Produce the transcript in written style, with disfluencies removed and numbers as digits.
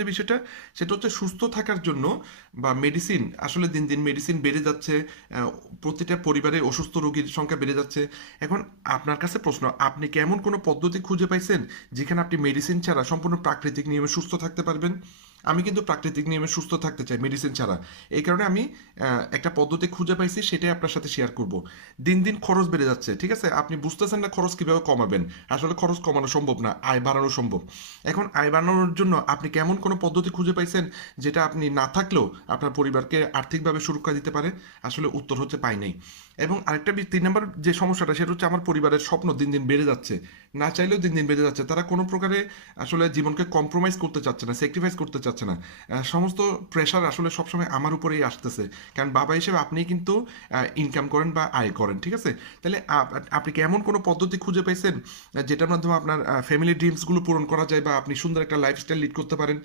যে বিষয়টা সেটা হচ্ছে সুস্থ থাকার জন্য বা মেডিসিন আসলে দিন দিন মেডিসিন বেড়ে যাচ্ছে। আহ, প্রতিটা পরিবারে অসুস্থ রোগীর সংখ্যা বেড়ে যাচ্ছে। এখন আপনার কাছে প্রশ্ন, আপনি কি এমন কোনো পদ্ধতি খুঁজে পাইছেন যেখানে আপনি মেডিসিন ছাড়া সম্পূর্ণ প্রাকৃতিক নিয়মে সুস্থ থাকতে পারবেন? আমি কিন্তু প্রাকৃতিক নিয়মে সুস্থ থাকতে চাই মেডিসিন ছাড়া। এই কারণে আমি একটা পদ্ধতি খুঁজে পাইছি, সেটাই আপনার সাথে শেয়ার করব। দিন দিন খরচ বেড়ে যাচ্ছে, ঠিক আছে? আপনি বুঝতেছেন না খরচ কিভাবে কমাবেন। আসলে খরচ কমানো সম্ভব না, আয় বাড়ানো সম্ভব। এখন আয় বাড়ানোর জন্য আপনি কেমন কোনো পদ্ধতি খুঁজে পাইছেন যেটা আপনি না থাকলেও আপনার পরিবারকে আর্থিকভাবে সুরক্ষা দিতে পারে? আসলে উত্তর হচ্ছে পাই নাই। এবং আরেকটা 3 নম্বর যে সমস্যাটা, সেটা হচ্ছে আমার পরিবারের স্বপ্ন দিন দিন বেড়ে যাচ্ছে। না চাইলেও দিন দিন বেড়ে যাচ্ছে। তারা কোনো প্রকারে আসলে জীবনকে কম্প্রোমাইজ করতে চাচ্ছে না, স্যাক্রিফাইস করতে চাচ্ছে না। সমস্ত প্রেশার আসলে সবসময় আমার উপরেই আসতেছে। কারণ বাবা হিসেবে আপনি কিন্তু ইনকাম করেন বা আয় করেন, ঠিক আছে? তাহলে আপনি কি এমন কোনো পদ্ধতি খুঁজে পাইছেন যেটার মাধ্যমে আপনার ফ্যামিলি ড্রিমসগুলো পূরণ করা যায় বা আপনি সুন্দর একটা লাইফস্টাইল লিড করতে পারেন?